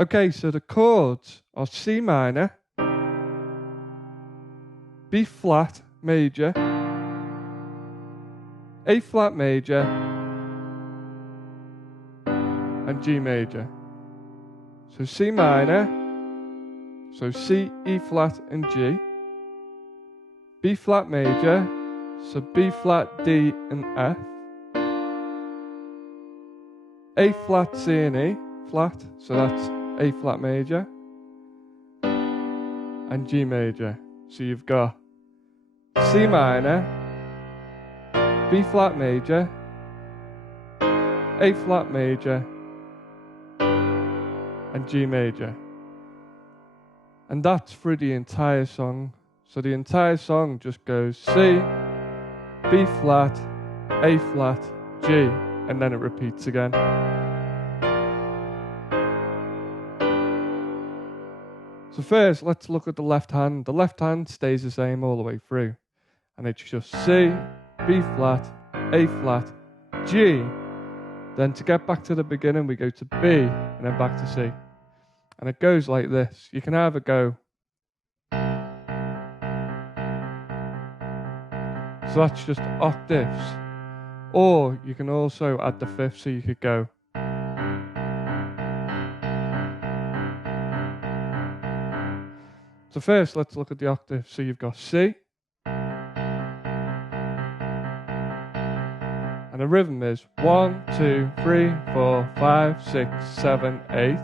Okay, so the chords are C minor, B flat major, A flat major, and G major. So C minor, so C, E flat, and G. B flat major, so B flat, D, and F. A flat, C, and E flat, so that's A flat major, and G major. So you've got C minor, B flat major, A flat major, and G major. And that's for the entire song. So the entire song just goes C, B flat, A flat, G, and then it repeats again. So first, let's look at the left hand. The left hand stays the same all the way through. And it's just C, B flat, A flat, G. Then to get back to the beginning, we go to B and then back to C. And it goes like this. You can either go. So that's just octaves. Or you can also add the fifth, so you could go. So first, let's look at the octave. So you've got C. And the rhythm is 1, 2, 3, 4, 5, 6, 7, 8.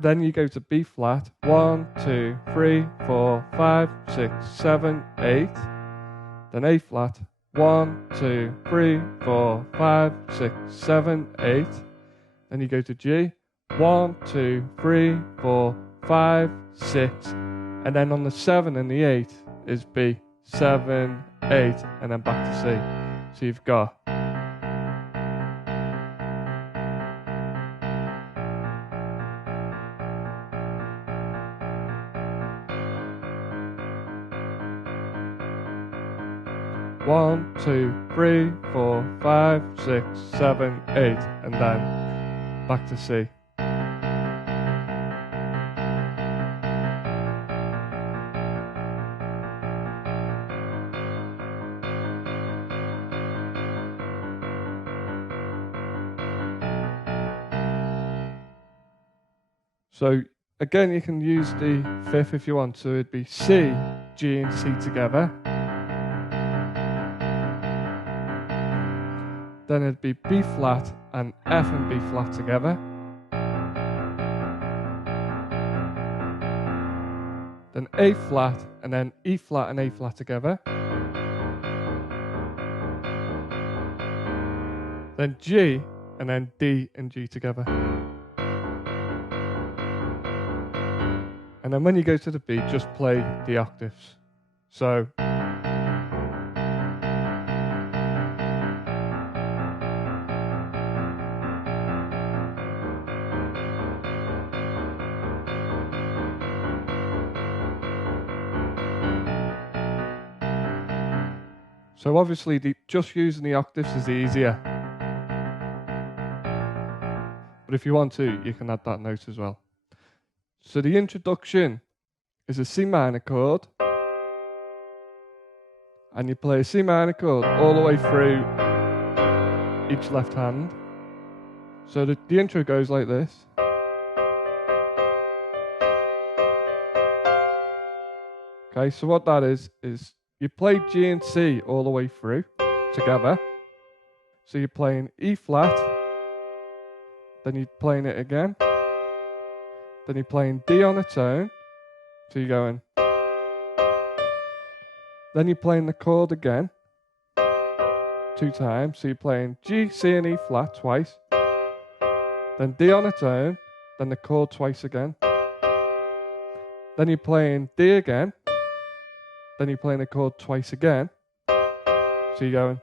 Then you go to B flat. 1, 2, 3, 4, 5, 6, 7, 8. Then A flat. 1, 2, 3, 4, 5, 6, 7, 8. Then you go to G. 1, 2, 3, 4, 5, 6. And then on the 7 and the 8 is B. 7, 8, and then back to C. So you've got. One, 2, 3, 4, 5, 6, 7, 8, and then back to C. So again, you can use the fifth if you want. So it'd be C, G, and C together. Then it'd be B flat and F and B flat together. Then A flat and then E flat and A flat together. Then G and then D and G together. And then when you go to the B, just play the octaves. So. So obviously, just using the octaves is easier. But if you want to, you can add that note as well. So the introduction is a C minor chord. And you play a C minor chord all the way through each left hand. So the intro goes like this. Okay, so what that is you play G and C all the way through together. So you're playing E flat, then you're playing it again, then you're playing D on its own, so you're going, then you're playing the chord again, 2 times, so you're playing G, C and E flat twice, then D on its own, then the chord twice again, then you're playing D again, then you're playing the chord twice again. So you're going.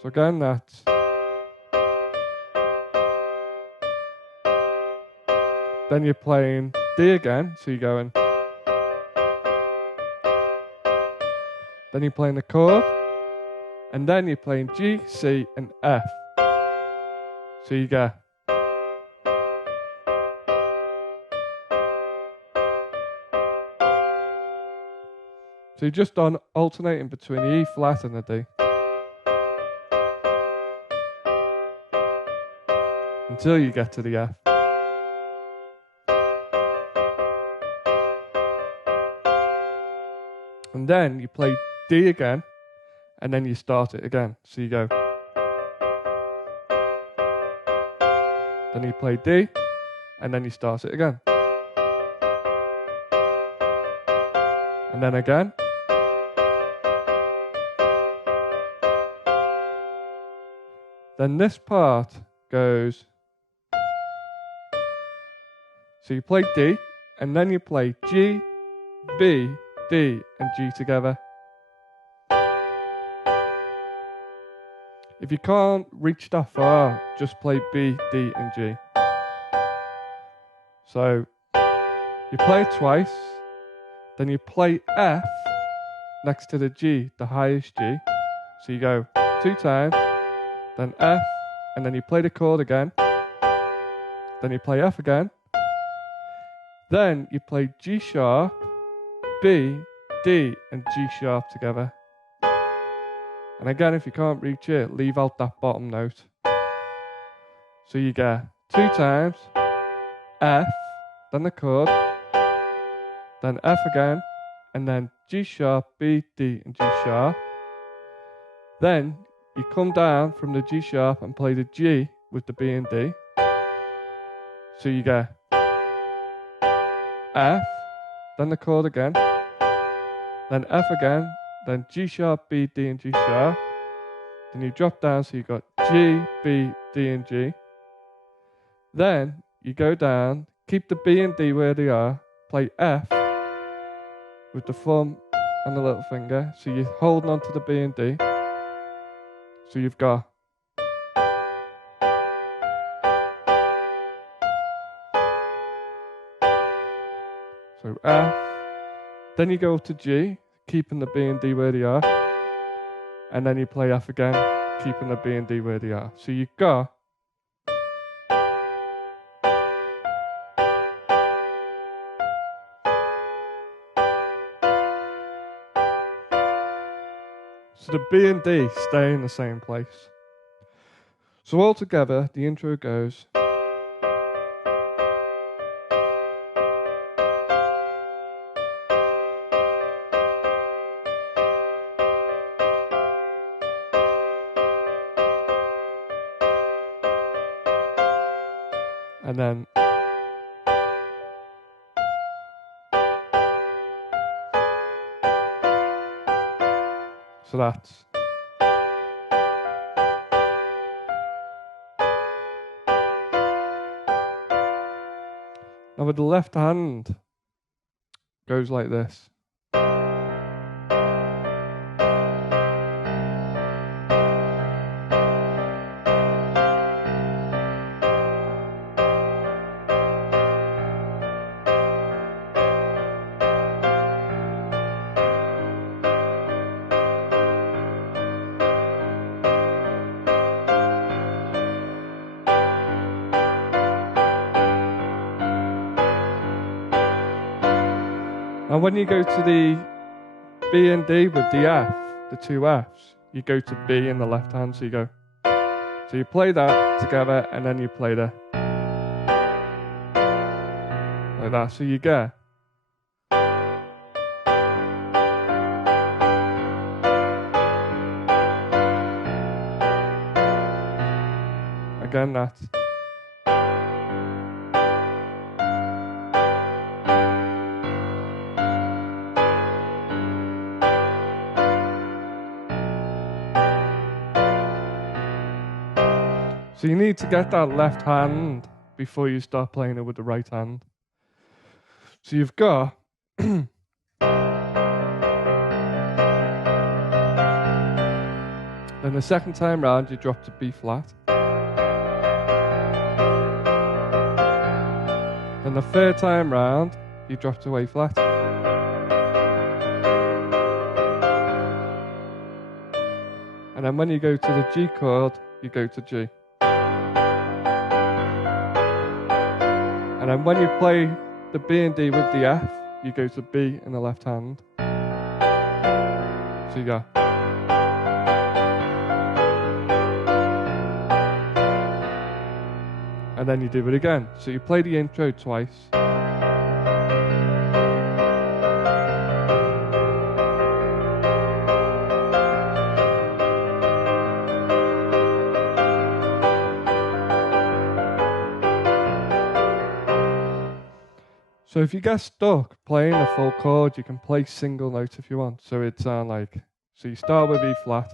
So again, that's. Then you're playing D again. So you're going. Then you're playing the chord. and then you're playing G, C, and F. So you get. So you're just on alternating between the E flat and the D. Until you get to the F. And then you play D again, and then you start it again. So you go. Then you play D, and then you start it again. And then again. Then this part goes. So you play D, and then you play G, B, D, and G together. If you can't reach that far, just play B, D, and G. So you play it twice, then you play F next to the G, the highest G. So you go 2 times, then F, and then you play the chord again. Then you play F again. Then you play G sharp, B, D, and G sharp together. And again, if you can't reach it, leave out that bottom note. So you get 2 times, F, then the chord, then F again, and then G sharp, B, D, and G sharp. Then you come down from the G sharp and play the G with the B and D. So you get F, then the chord again, then F again, then G sharp, B, D, and G sharp. Then you drop down, so you got G, B, D, and G. Then you go down, keep the B and D where they are, play F with the thumb and the little finger. So you're holding on to the B and D. So you've got. So F. Then you go to G, keeping the B and D where they are. And then you play F again, keeping the B and D where they are. So you've got. So the B and D stay in the same place. So altogether, the intro goes. And then. So that's. Now with the left hand, goes like this. And when you go to the B and D with the F, the 2 Fs, you go to B in the left hand, so you go. So you play that together, and then you play the. Like that, so you get. Again, that. So you need to get that left hand before you start playing it with the right hand. So you've got. Then the second time round, you drop to B flat. Then the third time round, you drop to A flat. And And then when you go to the G chord, you go to G. And then when you play the B and D with the F, you go to B in the left hand. So you go. And then you do it again. So you play the intro twice. So if you get stuck playing a full chord, you can play single note if you want. So it sounds like, so you start with E flat.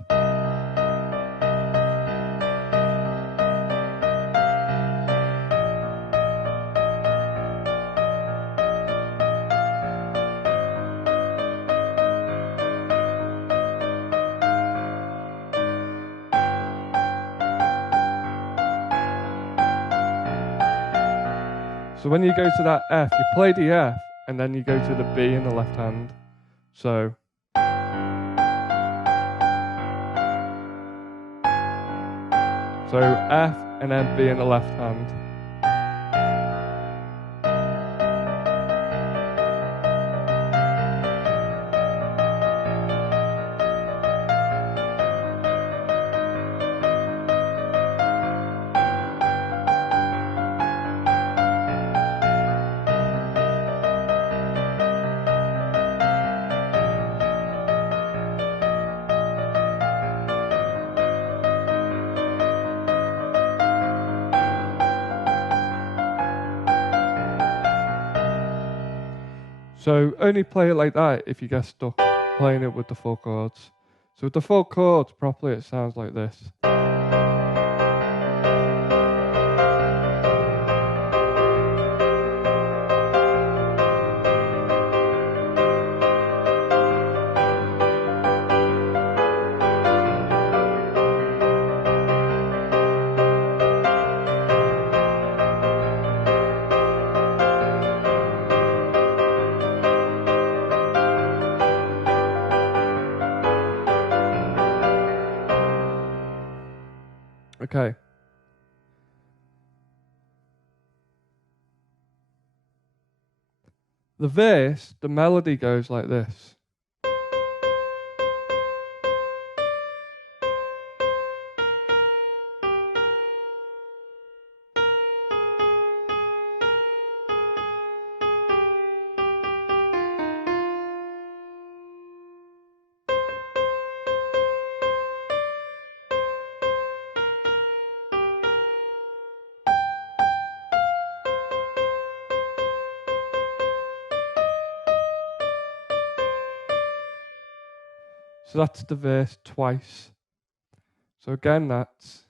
So when you go to that F, you play the F, and then you go to the B in the left hand. So F and then B in the left hand. So only play it like that if you get stuck playing it with the full chords. So with the full chords properly, it sounds like this. Okay. The verse, the melody goes like this. So that's the verse twice. So again, that's.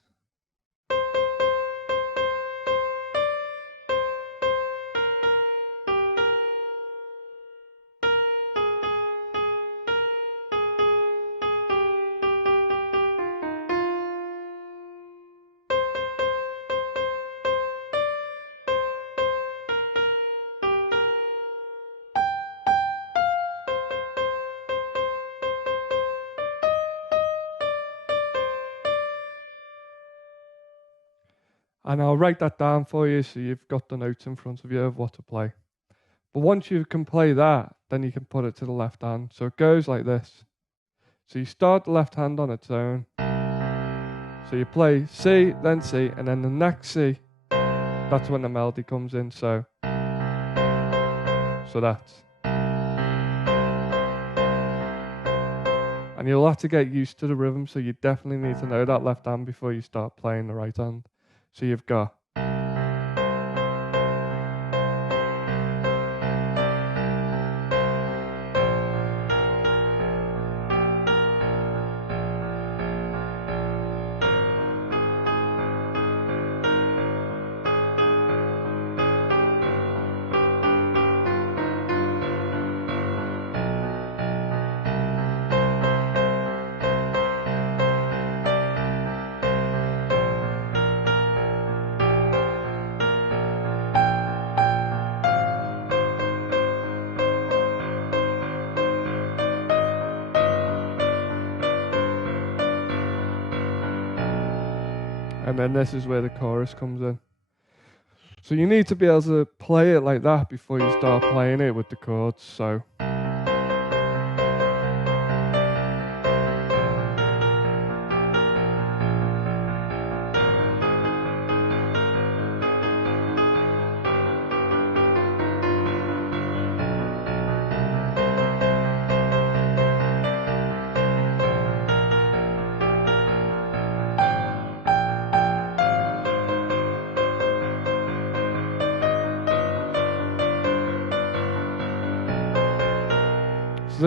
And I'll write that down for you so you've got the notes in front of you of what to play. But once you can play that, then you can put it to the left hand. So it goes like this. So you start the left hand on its own. So you play C, then C, and then the next C, that's when the melody comes in. So that's. And you'll have to get used to the rhythm, so you definitely need to know that left hand before you start playing the right hand. So you've got. And then this is where the chorus comes in. So you need to be able to play it like that before you start playing it with the chords. So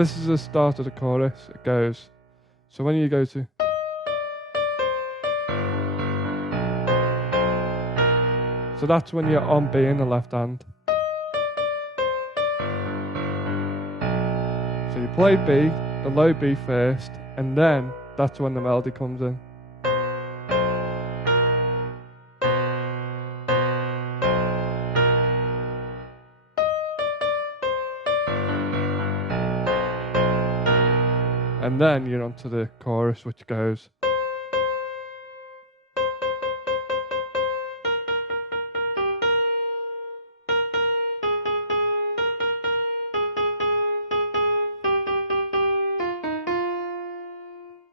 this is the start of the chorus. It goes, so when you go to, so that's when you're on B in the left hand. So you play B, the low B first, and then that's when the melody comes in. And then you're onto the chorus, which goes.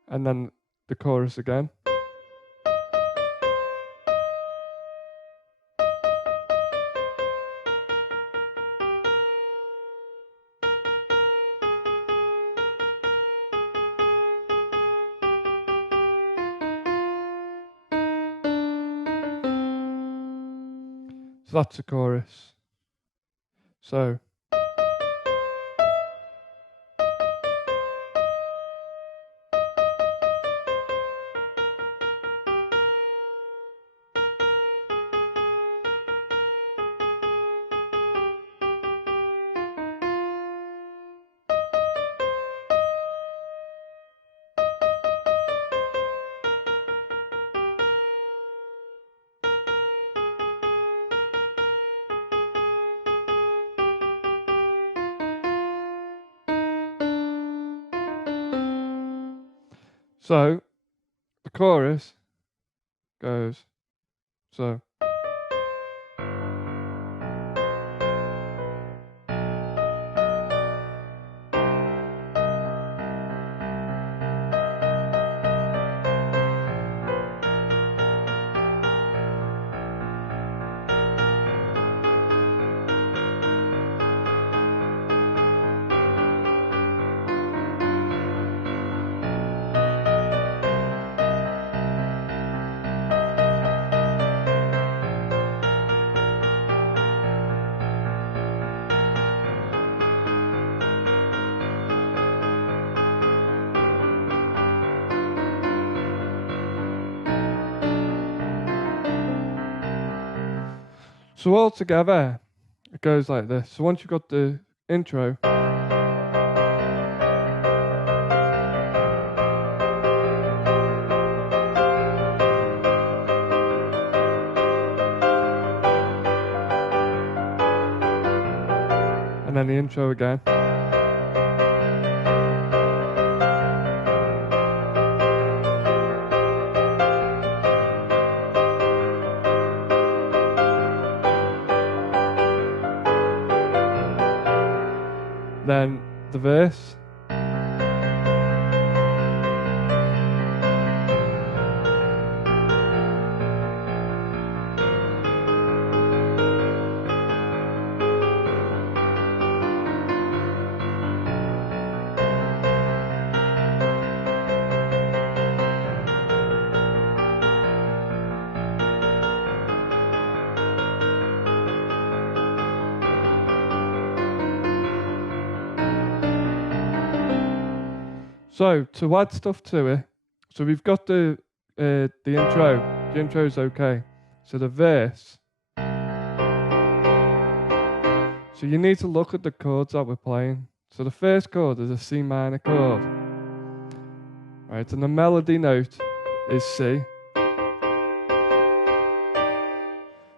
And then the chorus again. So that's the chorus. So the chorus goes, so. So all together, it goes like this. So once you've got the intro, and then the intro again. Then the verse. So to add stuff to it, so we've got the intro. The intro is okay. So the verse. So you need to look at the chords that we're playing. So the first chord is a C minor chord, right? And the melody note is C.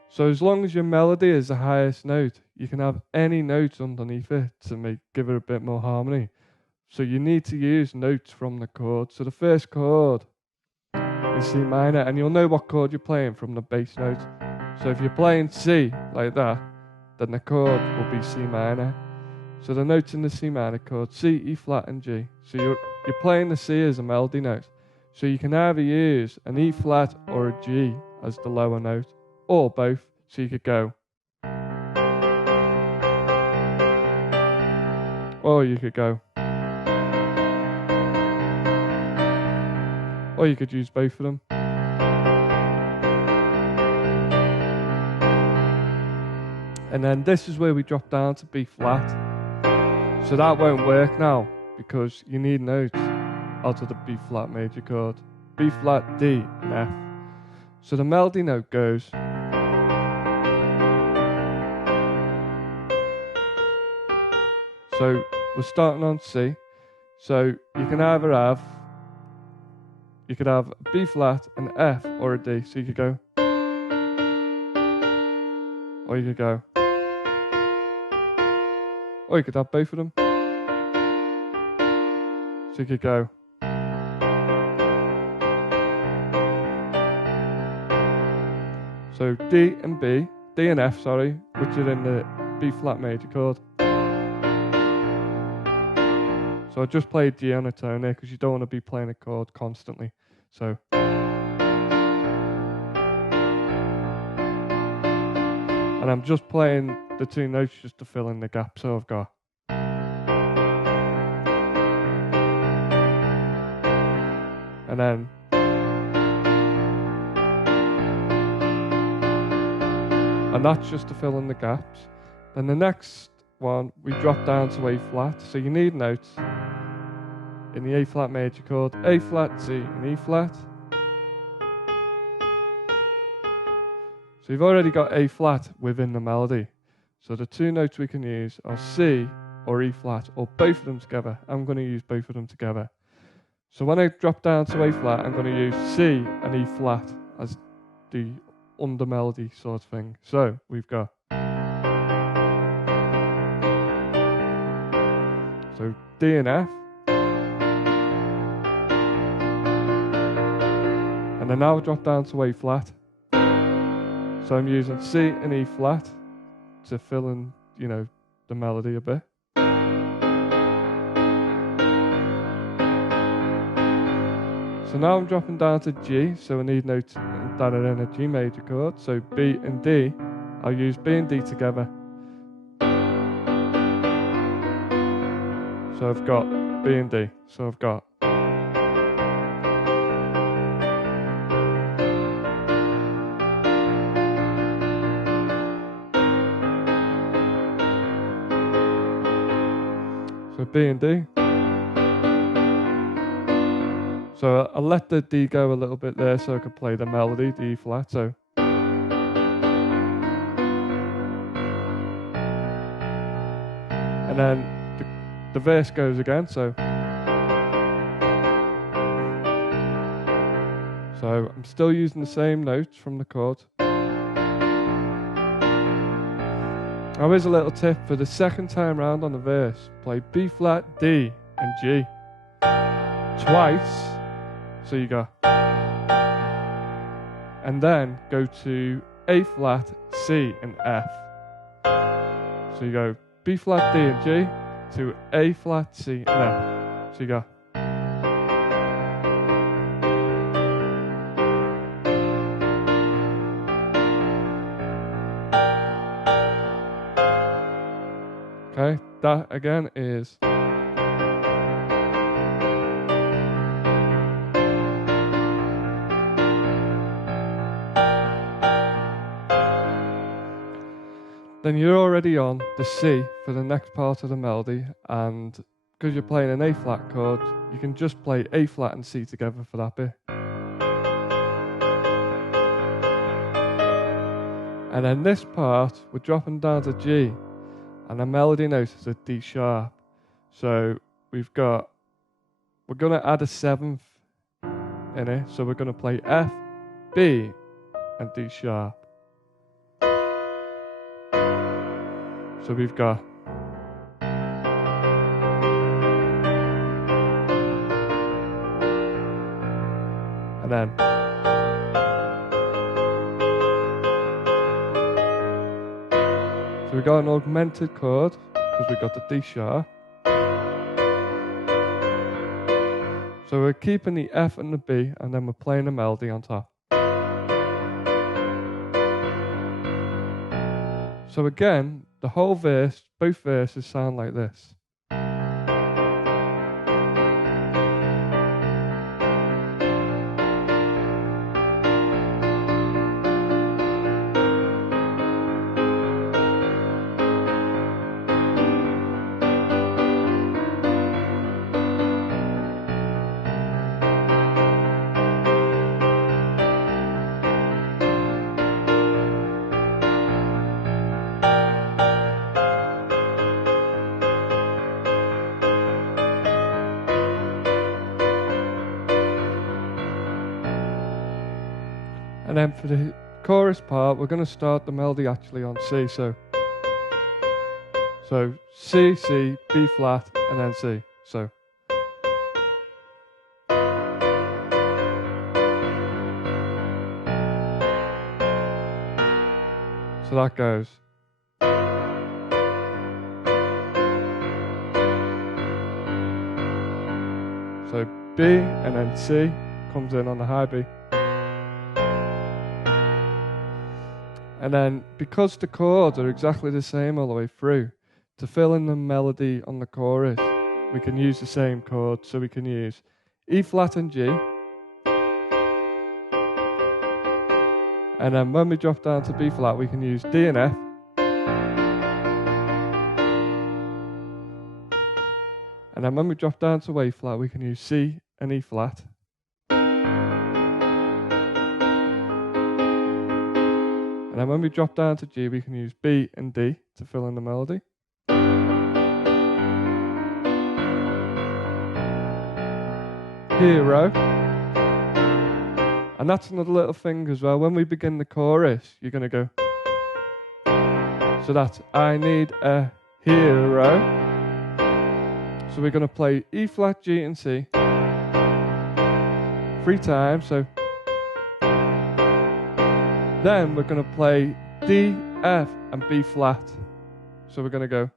So as long as your melody is the highest note, you can have any notes underneath it to give it a bit more harmony. So you need to use notes from the chord. So the first chord is C minor, and you'll know what chord you're playing from the bass note. So if you're playing C like that, then the chord will be C minor. So the notes in the C minor chord, C, E flat and G. So you're playing the C as a melody note. So you can either use an E flat or a G as the lower note, or both. So you could go, or you could go, or you could use both of them. And then this is where we drop down to B flat. So that won't work now because you need notes out of the B flat major chord. B flat, D, and F. So the melody note goes. So we're starting on C. So you can either have, you could have a B flat, an F, or a D. So you could go, or you could go, or you could have both of them. So you could go. So D and B, D and F, sorry, which are in the B flat major chord. So I just played G on a tone there because you don't want to be playing a chord constantly. So. And I'm just playing the two notes just to fill in the gap. So I've got. And then. And that's just to fill in the gaps. Then the next one, we drop down to A flat. So you need notes in the A flat major chord, A flat, C, and E flat. So you've already got A flat within the melody. So the two notes we can use are C or E flat, or both of them together. I'm going to use both of them together. So when I drop down to A flat, I'm going to use C and E flat as the under melody sort of thing. So we've got. So D and F. And then now I drop down to A flat. So I'm using C and E flat to fill in, you know, the melody a bit. So now I'm dropping down to G, so I need notes that are in a G major chord. So B and D, I'll use B and D together. So I've got B and D. So I've got. So B and D. So I'll let the D go a little bit there so I can play the melody, the E flat. So. And then the verse goes again, so. So I'm still using the same notes from the chord. Now here's a little tip for the second time round on the verse. Play B flat, D, and G. Twice. So you go. And then go to A flat, C, and F. So you go B flat, D, and G to A flat, C, and F. So you go. Okay, that again is. Then you're already on the C for the next part of the melody, and because you're playing an A flat chord, you can just play A flat and C together for that bit. And then this part, we're dropping down to G, and the melody note is a D sharp. So we're going to add a seventh in it, so we're going to play F, B, and D sharp. So we've got. And then. got an augmented chord because we got the D sharp. So we're keeping the F and the B, and then we're playing a melody on top. So again, the whole verse, both verses sound like this. And then for the chorus part, we're going to start the melody actually on C. So C, C, B flat, and then C. So that goes. So B and then C comes in on the high B. And then, because the chords are exactly the same all the way through, to fill in the melody on the chorus, we can use the same chord. So we can use E flat and G. And then when we drop down to B flat, we can use D and F. And then when we drop down to A flat, we can use C and E flat. And then when we drop down to G, we can use B and D to fill in the melody. Hero. And that's another little thing as well. When we begin the chorus, you're going to go. So that's I need a hero. So we're going to play E flat, G and C 3 times. So then we're going to play D, F, and B flat. So we're going to go.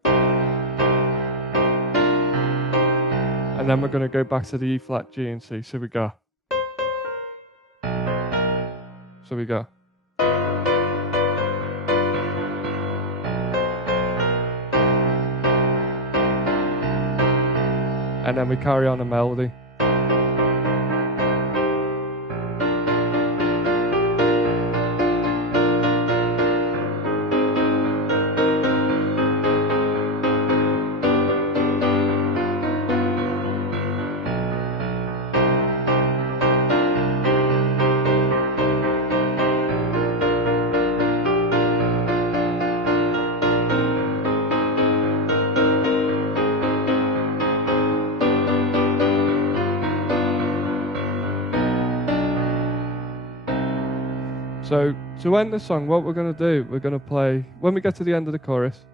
And then we're going to go back to the E flat, G, and C. So we go. So we go. And then we carry on a melody. So to end the song, what we're going to do, we're going to play, when we get to the end of the chorus,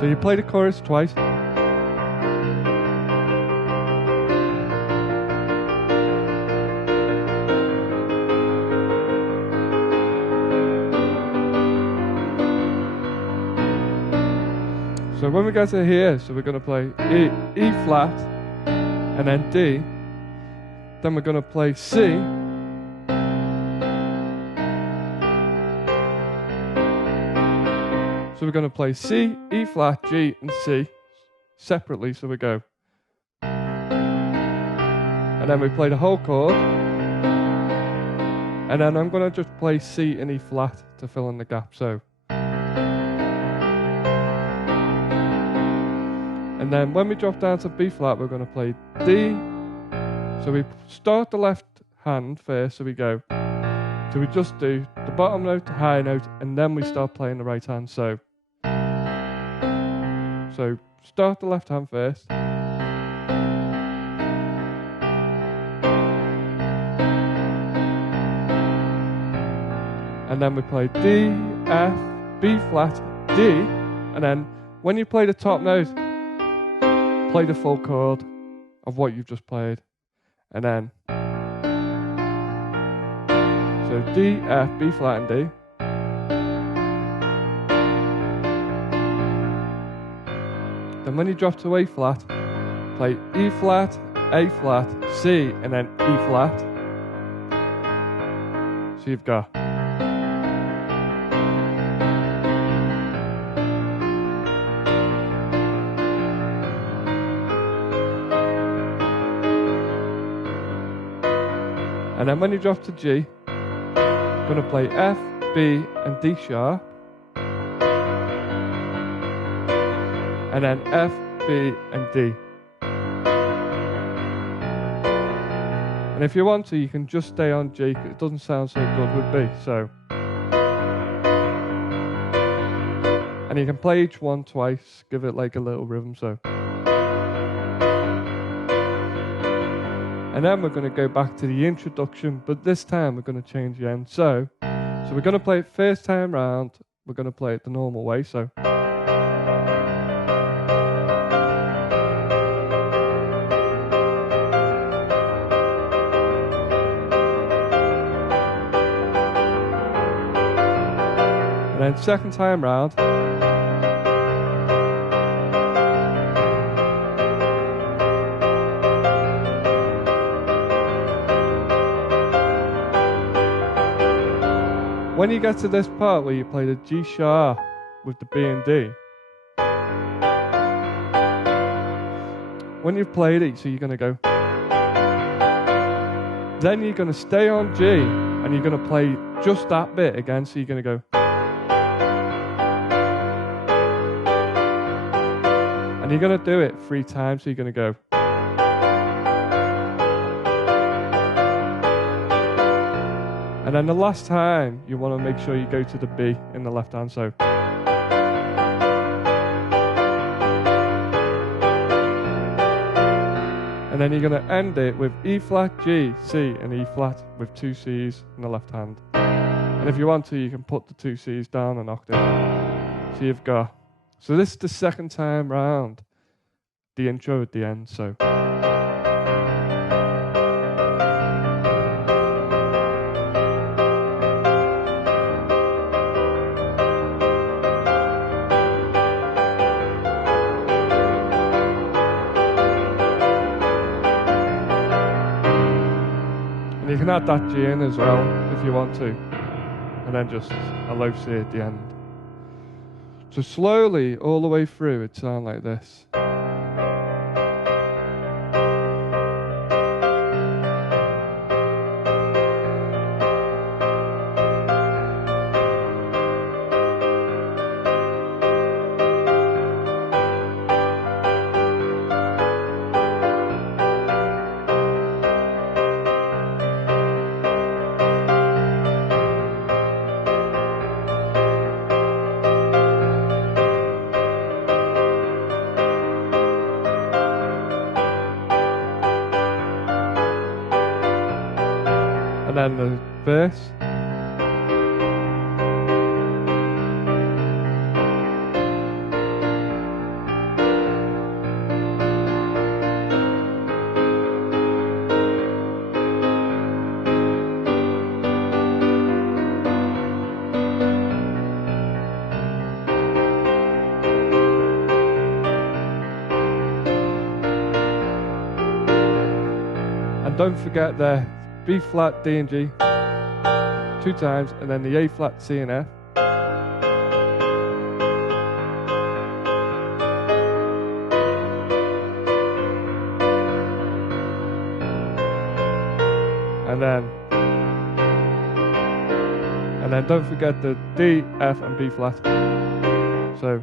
so you play the chorus twice. So when we get to here, so we're going to play E flat, and then D, then we're going to play C, so we're going to play C, E flat, G, and C separately, so we go. And then we play the whole chord, and then I'm going to just play C and E flat to fill in the gap, so. And then when we drop down to B flat, we're going to play D. So we start the left hand first, so we go. So we just do the bottom note, the high note, and then we start playing the right hand. So start the left hand first. And then we play D, F, B flat, D. And then when you play the top note, play the full chord of what you've just played, and then so D, F, B flat and D. Then when you drop to A flat, play E flat, A flat, C, and then E flat. So you've got and then when you drop to G, you're going to play F, B, and D sharp. And then F, B, and D. And if you want to, you can just stay on G, 'cause it doesn't sound so good with B. So, and you can play each one twice, give it like a little rhythm. So, and then we're going to go back to the introduction, but this time we're going to change the end. So we're going to play it first time round. We're going to play it the normal way. So. And then second time round, when you get to this part where you play the G sharp with the B and D, when you've played it, so you're going to go, then you're going to stay on G and you're going to play just that bit again, so you're going to go, and you're going to do it 3 times, so you're going to go. And then the last time, you want to make sure you go to the B in the left hand, so. And then you're going to end it with E flat, G, C, and E flat with 2 C's in the left hand. And if you want to, you can put the 2 C's down an octave. So you've got. So this is the second time round, the intro at the end, so. And you can add that G in as well, if you want to. And then just a low C at the end. So slowly, all the way through, it sounds like this. And then the verse. And don't forget the B flat, D and G 2 times, and then the A flat, C and F. And then don't forget the D, F and B flat. So